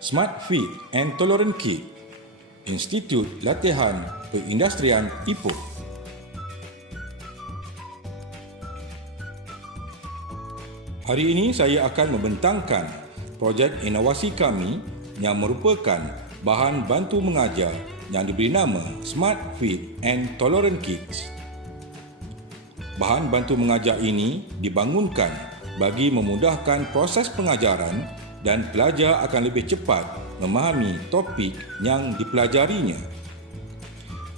Smart Feed and Tolerance Kit, Institut Latihan Perindustrian Ipoh. Hari ini saya akan membentangkan projek inovasi kami yang merupakan bahan bantu mengajar yang diberi nama Smart Feed and Tolerance Kits. Bahan bantu mengajar ini dibangunkan bagi memudahkan proses pengajaran dan pelajar akan lebih cepat memahami topik yang dipelajarinya.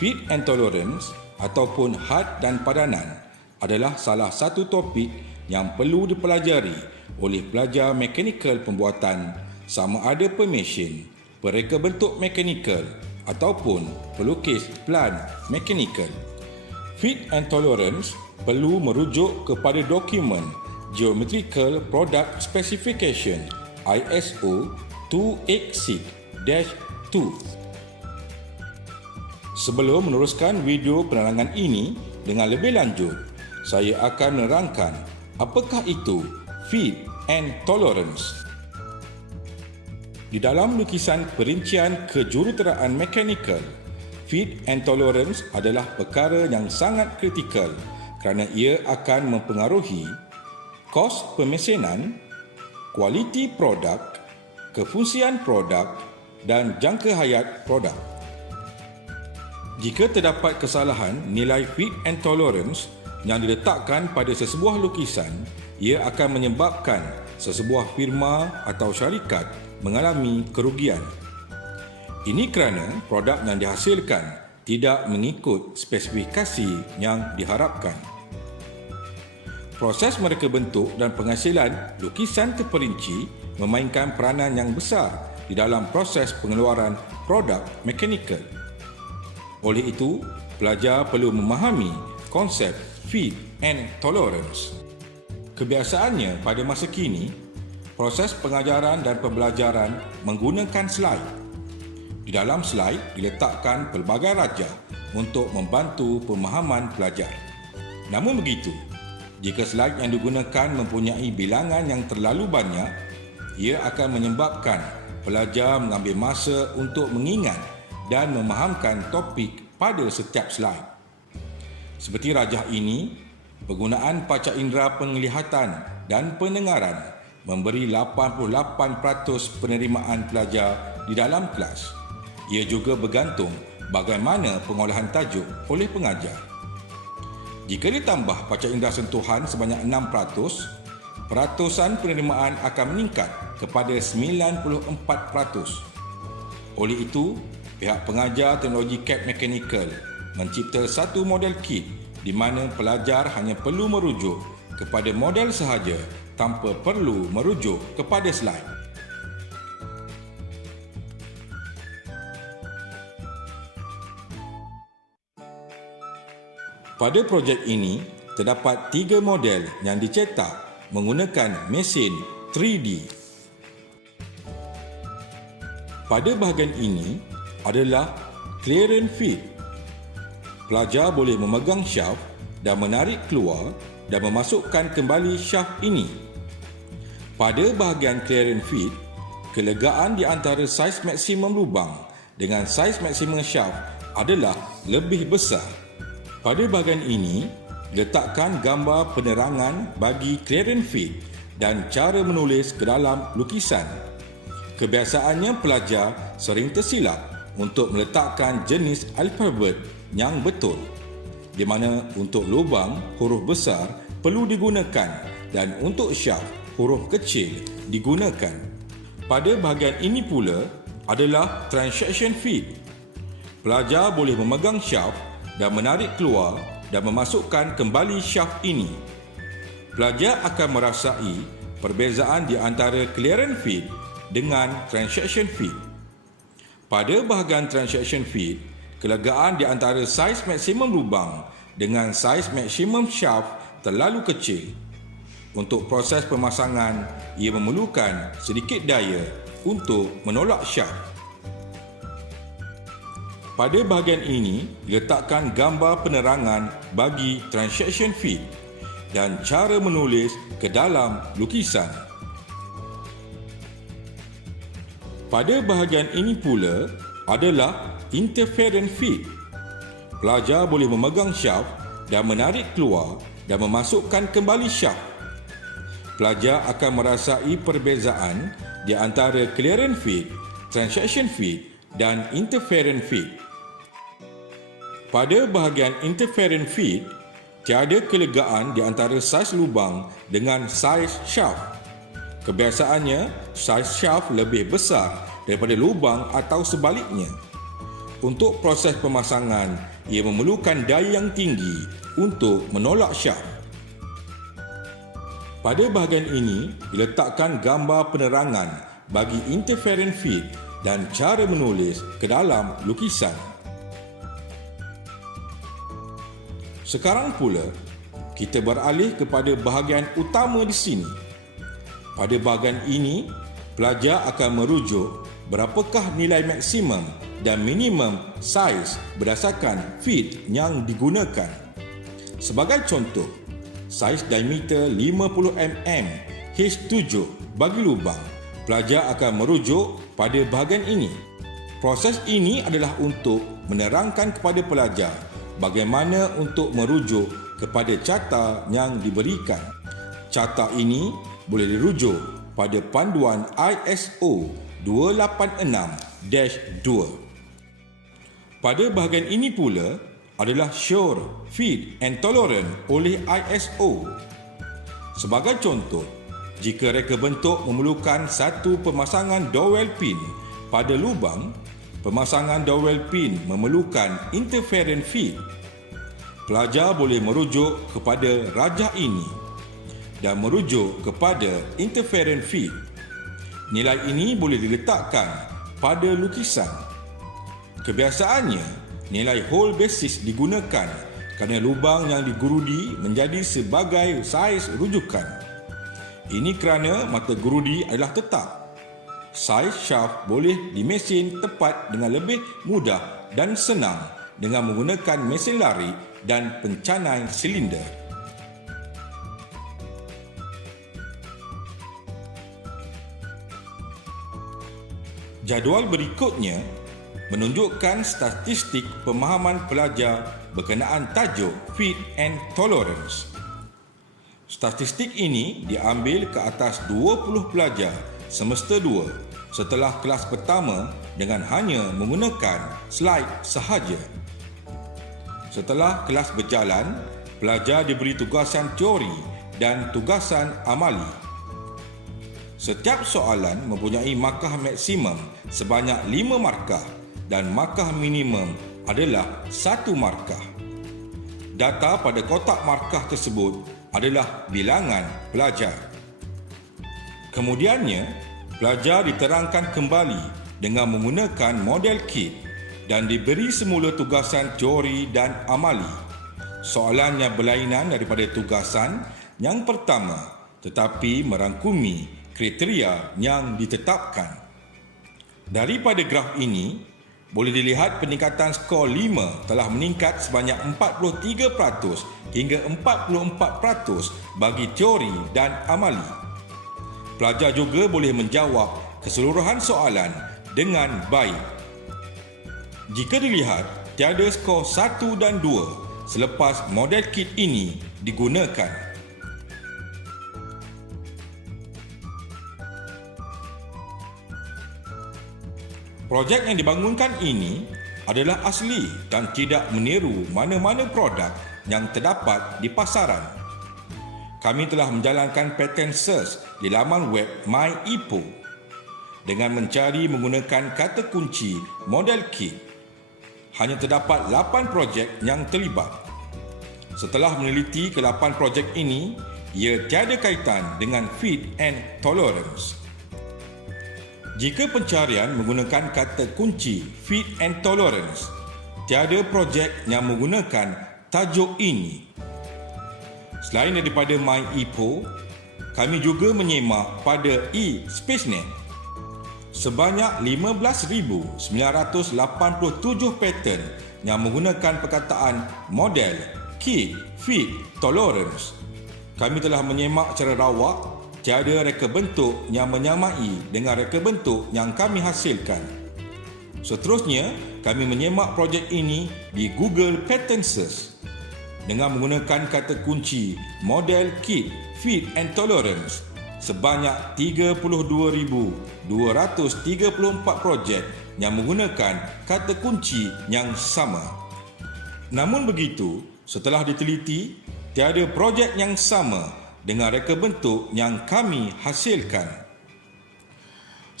Feed and Tolerance ataupun had dan padanan adalah salah satu topik yang perlu dipelajari oleh pelajar mekanikal pembuatan sama ada pemesin, pereka bentuk mekanikal ataupun pelukis plan mekanikal. Feed and Tolerance perlu merujuk kepada dokumen Geometrical Product Specification ISO 286-2. Sebelum meneruskan video penerangan ini dengan lebih lanjut, saya akan menerangkan apakah itu Feed and Tolerance. Di dalam lukisan perincian kejuruteraan mekanikal, Feed and Tolerance adalah perkara yang sangat kritikal kerana ia akan mempengaruhi kos pemesanan, kualiti produk, kefungsian produk dan jangka hayat produk. Jika terdapat kesalahan nilai Feed and Tolerance yang diletakkan pada sesebuah lukisan, ia akan menyebabkan sesebuah firma atau syarikat mengalami kerugian. Ini kerana produk yang dihasilkan tidak mengikut spesifikasi yang diharapkan. Proses mereka bentuk dan penghasilan lukisan terperinci memainkan peranan yang besar di dalam proses pengeluaran produk mekanikal. Oleh itu, pelajar perlu memahami konsep Feed and Tolerance. Kebiasaannya pada masa kini, proses pengajaran dan pembelajaran menggunakan slide. Di dalam slide diletakkan pelbagai rajah untuk membantu pemahaman pelajar. Namun begitu, jika slide yang digunakan mempunyai bilangan yang terlalu banyak, ia akan menyebabkan pelajar mengambil masa untuk mengingat dan memahamkan topik pada setiap slide. Seperti rajah ini, penggunaan panca indera penglihatan dan pendengaran memberi 88% penerimaan pelajar di dalam kelas. Ia juga bergantung bagaimana pengolahan tajuk oleh pengajar. Jika ditambah panca indera sentuhan sebanyak 6%, peratusan penerimaan akan meningkat kepada 94%. Oleh itu, pihak pengajar teknologi CAD Mechanical mencipta satu model kit di mana pelajar hanya perlu merujuk kepada model sahaja tanpa perlu merujuk kepada slide. Pada projek ini, terdapat 3 model yang dicetak menggunakan mesin 3D. Pada bahagian ini adalah clearance feed. Pelajar boleh memegang shaft dan menarik keluar dan memasukkan kembali shaft ini. Pada bahagian clearance feed, kelegaan di antara saiz maksimum lubang dengan saiz maksimum shaft adalah lebih besar. Pada bahagian ini, letakkan gambar penerangan bagi clearance feed dan cara menulis ke dalam lukisan. Kebiasaannya pelajar sering tersilap untuk meletakkan jenis alfabet yang betul, di mana untuk lubang huruf besar perlu digunakan dan untuk shaft huruf kecil digunakan. Pada bahagian ini pula adalah transaction feed. Pelajar boleh memegang shaft dan menarik keluar dan memasukkan kembali shaft ini. Pelajar akan merasai perbezaan di antara clearance feed dengan transaction feed. Pada bahagian transaction feed, kelegaan di antara saiz maksimum lubang dengan saiz maksimum shaft terlalu kecil. Untuk proses pemasangan, ia memerlukan sedikit daya untuk menolak shaft. Pada bahagian ini, letakkan gambar penerangan bagi transaction feed dan cara menulis ke dalam lukisan. Pada bahagian ini pula adalah interference feed. Pelajar boleh memegang shaft dan menarik keluar dan memasukkan kembali shaft. Pelajar akan merasai perbezaan di antara clearance feed, transaction feed dan interference feed. Pada bahagian interference feed, tiada kelegaan di antara saiz lubang dengan saiz shaft. Kebiasaannya, saiz shaft lebih besar daripada lubang atau sebaliknya. Untuk proses pemasangan, ia memerlukan daya yang tinggi untuk menolak shaft. Pada bahagian ini, diletakkan gambar penerangan bagi interference feed dan cara menulis ke dalam lukisan. Sekarang pula, kita beralih kepada bahagian utama di sini. Pada bahagian ini, pelajar akan merujuk berapakah nilai maksimum dan minimum saiz berdasarkan feed yang digunakan. Sebagai contoh, saiz diameter 50 mm H7 bagi lubang, pelajar akan merujuk pada bahagian ini. Proses ini adalah untuk menerangkan kepada pelajar bagaimana untuk merujuk kepada carta yang diberikan. Carta ini boleh dirujuk pada panduan ISO 286-2. Pada bahagian ini pula adalah sure, feed and tolerance oleh ISO. Sebagai contoh, jika reka bentuk memerlukan satu pemasangan dowel pin pada lubang, pemasangan dowel pin memerlukan interference feed. Pelajar boleh merujuk kepada rajah ini dan merujuk kepada interference feed. Nilai ini boleh diletakkan pada lukisan. Kebiasaannya, nilai whole basis digunakan kerana lubang yang digurudi menjadi sebagai saiz rujukan. Ini kerana mata gurudi adalah tetap. Saiz shaft boleh dimesin tepat dengan lebih mudah dan senang dengan menggunakan mesin larik dan pencanai silinder. Jadual berikutnya menunjukkan statistik pemahaman pelajar berkenaan tajuk feed and tolerance. Statistik ini diambil ke atas 20 pelajar semester 2 setelah kelas pertama dengan hanya menggunakan slide sahaja. Setelah kelas berjalan, pelajar diberi tugasan teori dan tugasan amali. Setiap soalan mempunyai markah maksimum sebanyak 5 markah dan markah minimum adalah 1 markah. Data pada kotak markah tersebut adalah bilangan pelajar. Kemudiannya, pelajar diterangkan kembali dengan menggunakan model kit dan diberi semula tugasan teori dan amali. Soalan yang berlainan daripada tugasan yang pertama tetapi merangkumi kriteria yang ditetapkan. Daripada graf ini, boleh dilihat peningkatan skor 5 telah meningkat sebanyak 43% hingga 44% bagi teori dan amali. Pelajar juga boleh menjawab keseluruhan soalan dengan baik. Jika dilihat, tiada skor 1 dan 2 selepas model kit ini digunakan. Projek yang dibangunkan ini adalah asli dan tidak meniru mana-mana produk yang terdapat di pasaran. Kami telah menjalankan pattern search di laman web MyEpo dengan mencari menggunakan kata kunci model kit. Hanya terdapat 8 projek yang terlibat. Setelah meneliti ke-8 projek ini, ia tiada kaitan dengan feed and tolerance. Jika pencarian menggunakan kata kunci feed and tolerance, tiada projek yang menggunakan tajuk ini. Selain daripada MyEpo, kami juga menyemak pada eSpaceNet. Sebanyak 15,987 pattern yang menggunakan perkataan model, kit, feed, tolerance. Kami telah menyemak secara rawak tiada reka bentuk yang menyamai dengan reka bentuk yang kami hasilkan. Seterusnya, kami menyemak projek ini di Google Patent Search dengan menggunakan kata kunci model kit fit and tolerance sebanyak 32,234 projek yang menggunakan kata kunci yang sama. Namun begitu, setelah diteliti, tiada projek yang sama dengan reka bentuk yang kami hasilkan.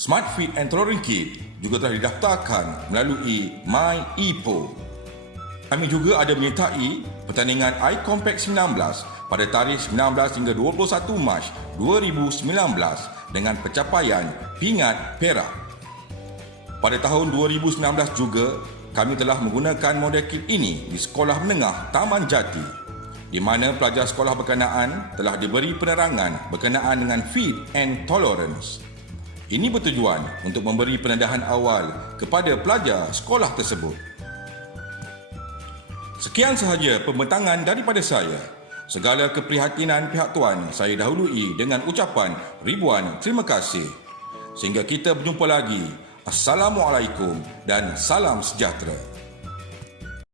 Smart Fit and Tolerance Kit juga telah didaftarkan melalui MyEPO. Kami juga ada menyertai pertandingan iCompact 19 pada tarikh 19 hingga 21 Mac 2019 dengan pencapaian pingat perak. Pada tahun 2019 juga, kami telah menggunakan model kit ini di Sekolah Menengah Taman Jati, di mana pelajar sekolah berkenaan telah diberi penerangan berkenaan dengan fit and tolerance. Ini bertujuan untuk memberi pendedahan awal kepada pelajar sekolah tersebut. Sekian sahaja pembentangan daripada saya. Segala keprihatinan pihak tuan saya dahului dengan ucapan ribuan terima kasih. Sehingga kita berjumpa lagi. Assalamualaikum dan salam sejahtera.